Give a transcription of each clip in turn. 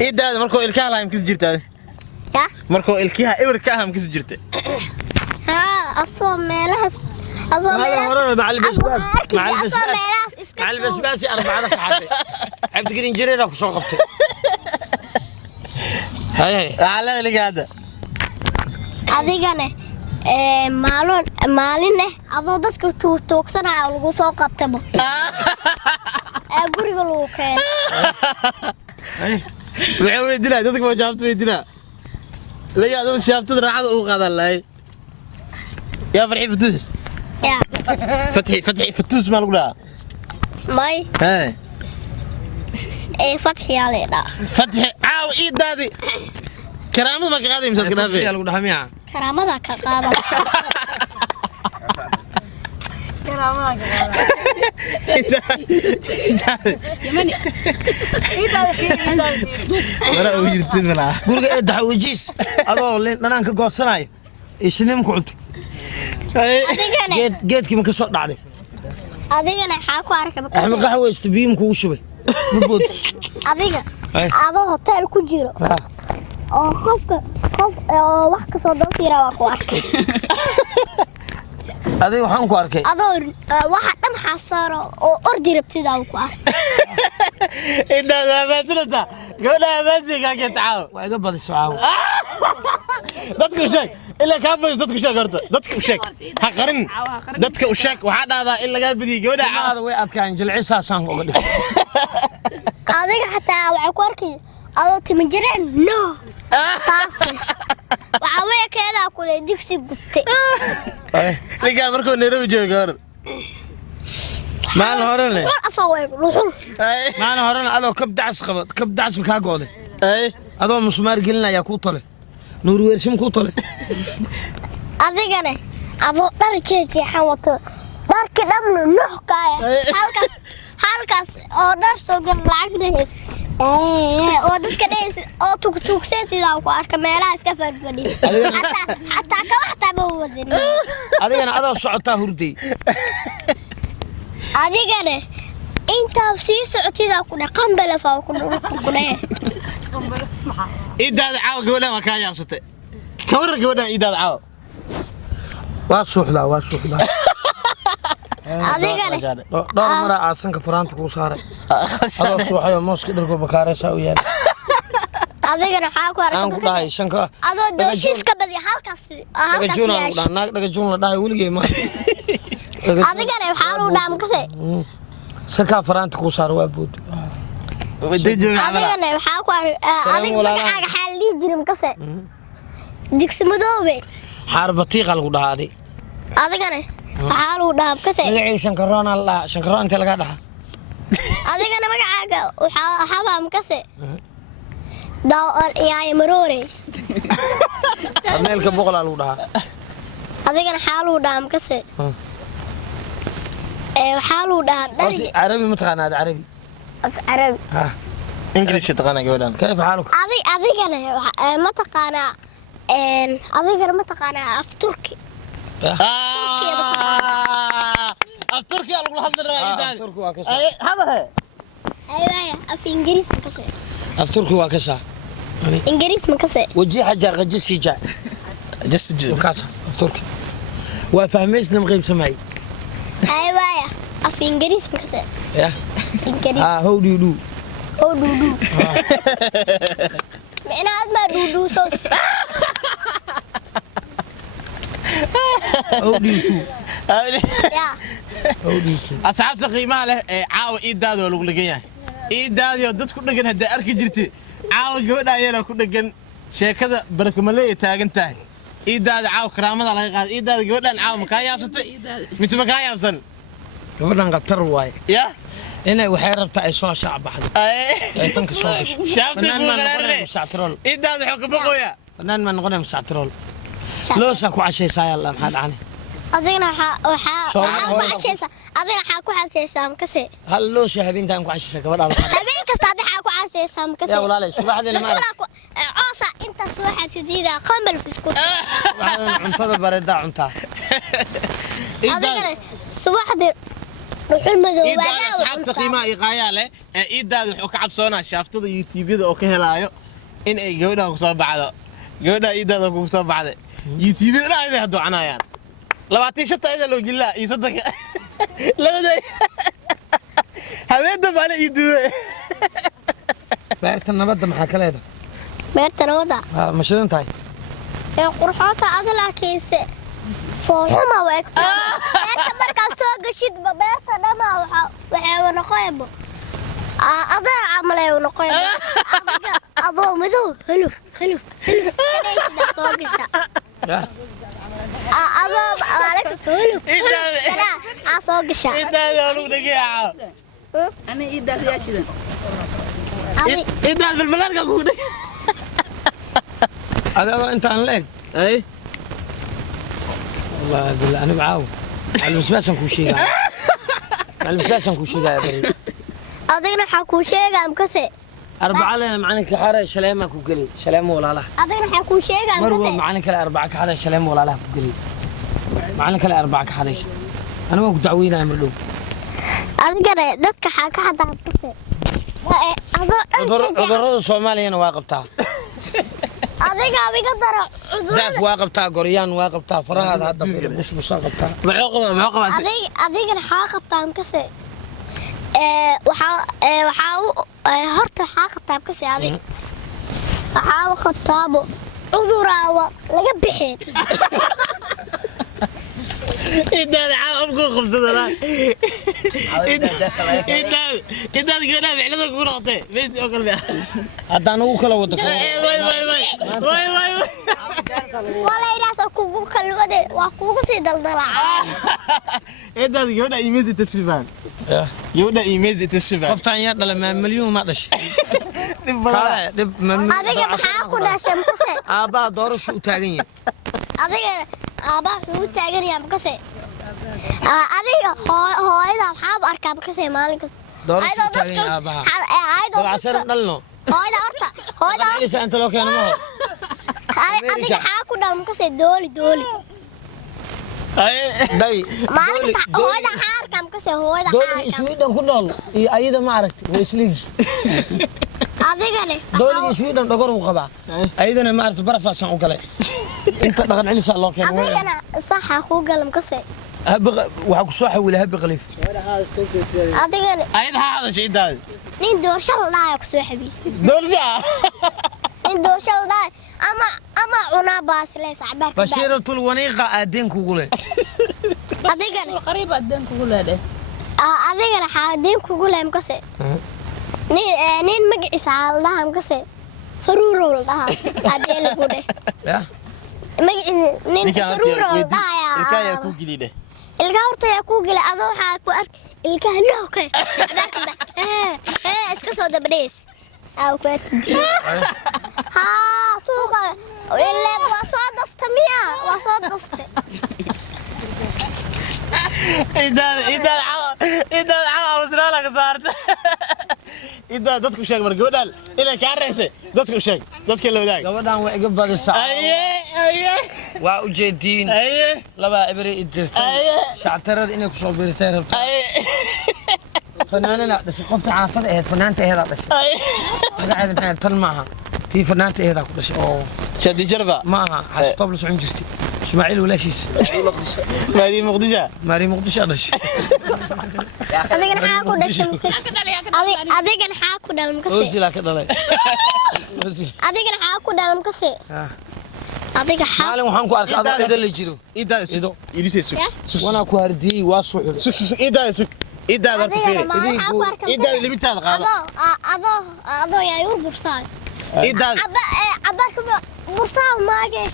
إيدا مركو إلكها لا يمكن جرت يا مركو إلكها إبركها يمكن جرت ها أصلا ميلاس أصلا هذا مع البسباس مع البسباس مع مع البسباس 4 حبة عبد القرين جريرة وشو قبته هاي على اللي قاعدة adigana maaline adoo dadka tuugsanaa lagu soo qabtaba guriga lagu keenay waxay weydinaa dadka ma jaabto weydinaa la yaa dad shaabtada raacada u qaadan lahay yaa farxi futus ya fatxi futus ma lagu dhahaa may fatxi yaa leedaa fatxi caaw iidaadi karaamada ma qaaday misaas ka dhaafay lagu dhahaa miyaa karaamada ka qaada يمني wara u jirtin mala guriga ee daxwajiis adoo dhanaan ka goodsanayo isniim ku cunto adigana geedkii ma ka soo dhacday adigana xaa ku arkay axmed qaxwe istibiim kugu shubay mabood adiga adoo hotel ku jiro oo qof wax ka soo doontiira waa ku arkay adiga waxaan ku arkay adoo waxa dhan xasaaro oo ordi rabtida ku arkay inta maamadada gabadha maadiga ka taaw waa iga badisoo caaw dadku sheeg ila ka badis dadku sheeg horta dadku sheeg ha qarin dadka u sheeg waxa dhaadaa in laga badiyo gabadha caada way adkaan jilcisaasaan uga dhig adiga xataa waxa ku arkay adoo timi jireen no waxa way keeda ku leeyahay digsi gubtay liga markuu Nairobi joogo hor maan horane asoo way luxul maan horane adoo kabdaas qabad kabdaas ka gooday ay adoo musmaar gelinaya ku tole nuur weershim ku tole adigana adoo dhar jeexan wato dharki dhamna nuux kaaya halkaas oo dhar soo gal lacag dhays oo dadka dhays oo tuugseetida ku arka meelaha iska farfadhiis hatta ka waxta ma wadin adigana adoo socotaa hurday adigana inta si socotida ku dhaqan balaf oo ku dhaqay idaad caaw gabadha ma ka yaabsatay kawar gabadha idaad caaw waa suuxdaa adigana dhowr mara aasanka faraanta ku saaray adoo suuxayo mooska dharko bakaaraysa u yaal adigana waxa ku aan ku dhahay shanka adoo dooshiska badi halkaas dhaga juun la dhahay weligay ma adigana waxa uu dhaam ka say saka faraanta ku saaray waa bood adigana waxa ku adiga magacaaga xaalii jirim ka say digsi madoobe xaar batiiqa lagu dhahaaday adigana waxa uu dhaam ka say magacii shankaroon la shankaroon inta laga dhaha adigana magacaaga waxa xabaam ka say dawr yaay maroore ameelka boqol lagu dhahaa adigana xaaluu dhaam ka say waxa uu dhaam dari carabi mataqaanaa carabi af carabi ha English taqana gabadhan كيف حالك adigana ma taqaanaa adigana ma taqaanaa af turki af turki lagu hadlaa idaad turki waa ka ay hada aywa af ingiriis ma kasay af turki waa ka saa ingiriis ma kasay وجي حجر قجسي جاء just وكاسة في تركيا وفهميسنا مغيب سماي aywa af ingiriis ma kasay يا ingiriis how do you do oo dudu macnaheed ma dudu soos how do you do ya how do you do asxaabta qiimaha leh ee caawa idaad oo lagu lagan yahay idaad oo dadku dhagan haday arki jirtay caawa gabadha ayana ku dhagan sheekada barkamale ay taagan tahay idaad caawa karaamada laga qaad idaad gabadhan caawa ma ka yaabsatay mise ma ka yaabsan gabadhan qabtar waay ya inay waxay rabtaa ay soo shaac baxdo ay fanka soo gasho shaabti ku qaraarne musactirol idaad wuxuu ka baqoya fanaan ma noqonay musactirol loo sa ku cashaysaa yalla maxaad cani adigana waxa ku cashaysa adigana waxa ku cashaysa ma kasay hal loo sha habeentan ku cashaysa gabadha habeen kasta waxa ku cashaysa ma kasay يا ولالي subaxdii ma coosa inta subaxa sidida qambal fiskut cuntada barada cuntaa adigana subaxdii dhuxul madow iidaada asxaabta qiimaha iyo qaayaa leh iidaada wuxuu ka cabsoonaa shaaftada youtube-yada oo ka helaayo in ay gabadha ku soo baxdo gabadha iidaada ku soo baxday youtube-yada ay hadda doonayaan 25 ayda loo gilaa iyo 3 labada haweenta bale iiduwe beerta nabadda maxaa ka leedahay beerta nabadda ma shidan tahay ee qurxoota adala kiise foolxuma week beerta markaa soo gashid beerta dhama waxay noqoybo adaa camalay noqoybo adoo madow haluf inay soo gasha adoo alex haluf soo gasha iidaada lagu dhageeyaa أنا إيدا يا كذا iidaada balbalaarka ku dhig adoo intaan leeg ay والله بالله انا معاو المسباسن كو شيغا المسباسن كو شيغا بري adigna waxa ku sheegaa amkase أربعة لنا معنا كحارة شلامة كو قلي شلام ولا لا adigna waxa ku sheegaa مروه amkase معنا كلا أربعة كحارة شلام ولا لا كو قلي معنا كلا أربعة كحارة أنا ما كنت دعوينا يا مرلو adigana dadka waxa ka hadaa amkase عذر الصومالي أنا واقبتها adiga abiga daro ضعف واقبتها قريان واقبتها فرها هذا في مش واقبتها معوقبه adigana waxa qabtaa amkase horta waxa qabtaa amkase adig waxa qabtaabo cuduraawa laga bixin iidaada caabku qabsada la iidaada gabadha bixlada ku noqotay mees oo kale هذا أنا وكلا ودك way wala inaas kugu kalwade waa kugu sii daldalaa iidaada gabadha iimaysi tasbaan gabadha iimaysi tasbaan قبطان يا لما مليون ما دش dib badan دب adiga maxaa ku dhashay amkase أبا دورش وتاعين adiga aabaa wuxuu taagan yahay amkase adiga hooyada waxaa arkaa amkase maalin kasta دورش وتاعين أبا طبعا سر نلنا hooyada ليش أنت لو كان ما هو adiga maxaa ku dhal amkase dooli داي maalin kasta hooyada waxaa arkaa amkase hooyada دولي سويدن كنول أيده ما عرفت ويسليج adigane دولي سويدن دقر وقبع أيده ما عرفت برا فاسن وكله أنت دقن علي شاء الله كان adigana saxa ku gal amkase هب وحق صاحي ولا هب غليف adigana ayda hada iidaada nin doorsho la dhaay ku soo xabi dolja nin doorsho la dhaay ama cuna baasle saxbar بشيرة الونيقة أدين كقوله adigana قريب أدنك كل هذا adigana xaadin kugu leem kase nin magaciisa la dhahay amkase faruuro la dhahay adeen ku dheh يا magaciisa nin faruuro la ilkaaya dhahay ku gilide ilka horta yaa ku gila adoo waxaa ku ark ilkaha nooke iska soo dabdhees aa ku arki haa suuqa ilaa waa soo dafta miya waa soo dafta iidaada cawa wasraala ka saarta iidaada dadku sheeg mar gabadhan ilaa kaa reysay dadku sheeg dadka la wadaag gabadhan waa iga badisa aye waa u jeedin laba ibri idrist shactarad inay ku soo biirtay rabta fanaanana dhashay qofta caafada ahayd fanaanta ahayd dhashay magaceeda maxay tan maaha tii fanaanta ahayd ku dhashay oo shadi jarba maaha xastab la socon jirtay ismaaciil walaashiis maadi muqdisho maari muqdisho dhashay adigana xaa ku dhashay adigana xaa ku dhalm kase oosila ka dhalay adigana xaa ku dhalm kase adiga xaa maalin waxaan ku arkay adoo idin la jiro iidaada ilisay wana ku hardiyay waa suuxday iidaada horta fiiri adigana xaa ku arkay iidaada limitaada qaado adoo yaa yur bursaan iidaada عباك برصاو ماجي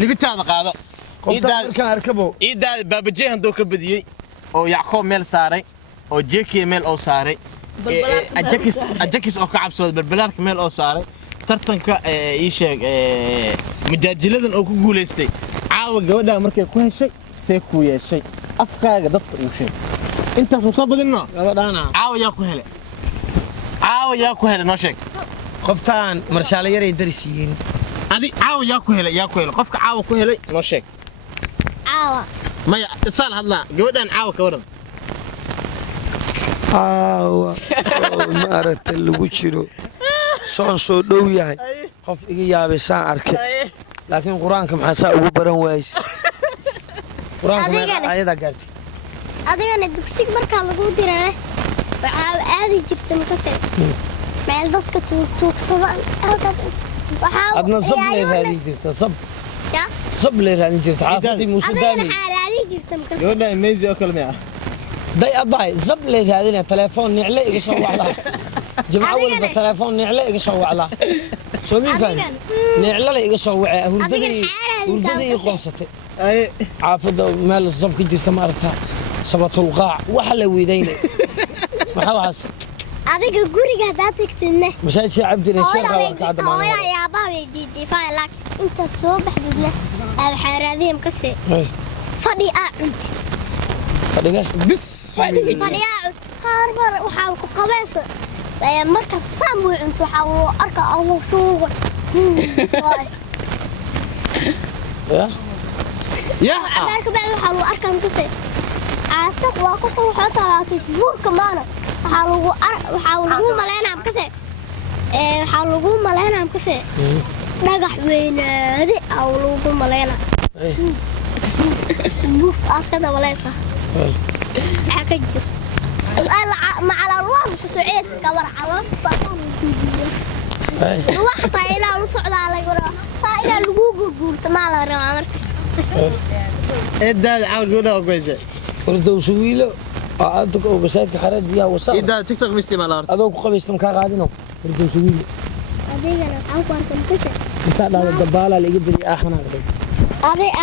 libitaada qaado markaan arkabo iidaada baabajey handuu ka badiyey oo yacqoob meel saaray oo jekiya meel oo saaray ajakis oo ka cabsooday balbalaarka meel oo saaray tartanka ii sheeg majaajiladan oo ku guulaystay caawa gabadhaa markay ku heshay see ku yeeshay afkaaga dadka uu sheeg intaas ma soo badinno gabadhaana caawa yaa ku hele noo sheeg qoftaan marshaale yaray darisiyiin adi caawa yaa ku helay qofka caawa ku helay noo sheeg caawa maya isal hadlaa gabadhan caawa ka waran caawa oo maaragtay lagu jiro soon soo dhow yahay qof iga yaabay saan arkay laakiin quraanka maxaa saa ugu baran waayay quraanka ayada gaartay adigana dugsiga markaa lagu diray waxaa aadi jirtay makase meel dadka tuugsadaan halkaas waxaa adna sab lay raadin jirta sab ya sab lay raadin jirta xaafadii muuse daami waxaa raadin jirtay makase gabadhan inaysi oo kale ma day abaay sab lay raadin telefoon nicle iga soo waclaa jimca walba telefoon nicle iga soo waclaa soo mi fahmi nicle iga soo wacay hurdadii qoonsatay ay xaafada meel sab ka jirta ma aragtaa sabatul qaac waxa la weedaynay waxa waxaas adiga guriga hadaad tagtidna mashaajid cabdina sheekha waa ka cadmaan yaa baa jiji faa laakiin inta soo baxdidna waxaa raadiyay makase fadhi aa cunti fadhiga bis fadhi aa harbar waxaa ku qabaysa marka saam uu cunto waxa uu arka oo shuuga ya marka bacdi waxa uu arka makase عاتق واقف وحطها في تبور كمان حاولوا ملينا مكسه حاولوا ملينا مكسه نجح وين هذه حاولوا ملينا بوف أسكت ولا يصح حكيت مع الروح بسعيد كبر على واحد طايلة وصعد على جرا طايلة الجوجل جول تمام على رمار إداد عاود جونا وبيجي فردوس ويلو أنتك أو بسات حرد بيها وصار إداد تيك توك مستمع الأرض أدوك قبيس مكان قاعدينه فردوس ويلو أدينا عفوا كنتش أنت على الدبالة اللي قبل آخر نقدر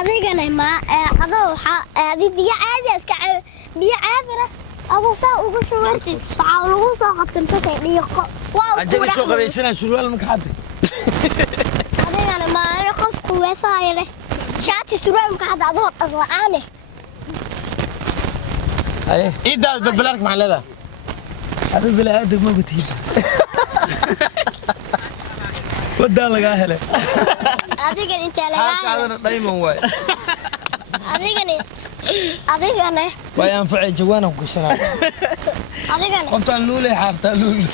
أدينا ما هذا هذه بيع عادي أسكع بيع عابرة أبو ساق وقش ورتي فعلوا ساقط تنتهي ليق عجب شو قبيسنا سروال مكحد أدينا ما يخف كويسة يعني شاتي سروال مكحد أدور أغلقانه أيه إداد ببلارك مع هذا هذا بلا آدم ما بتجي ودا لك أهله أدينا أنت لا هذا دايما واي أدينا وينفع جوانا وكشنا أدينا قمت لولي حارته لولي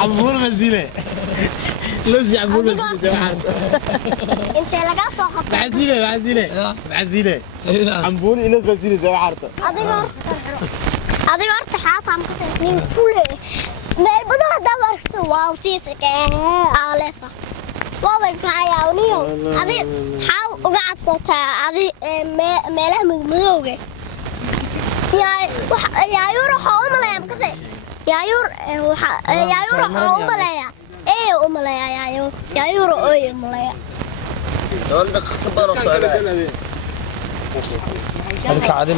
عبور مزينة لوزي عبور مزينة أنت لا ساقط بعزينة عبور إلى مزينة زي عارضة أدينا ارتحت عم كسرني فله ما البدو هذا واوسيسك على صح والله كعيا ونيو أدي حاو وقعدت أدي ماله مدوجة يا يورو حاول ملايا كذا يا يورو حاول ملايا إيه ملايا يا يورو إيه ملايا عندك اختبار صعب هذا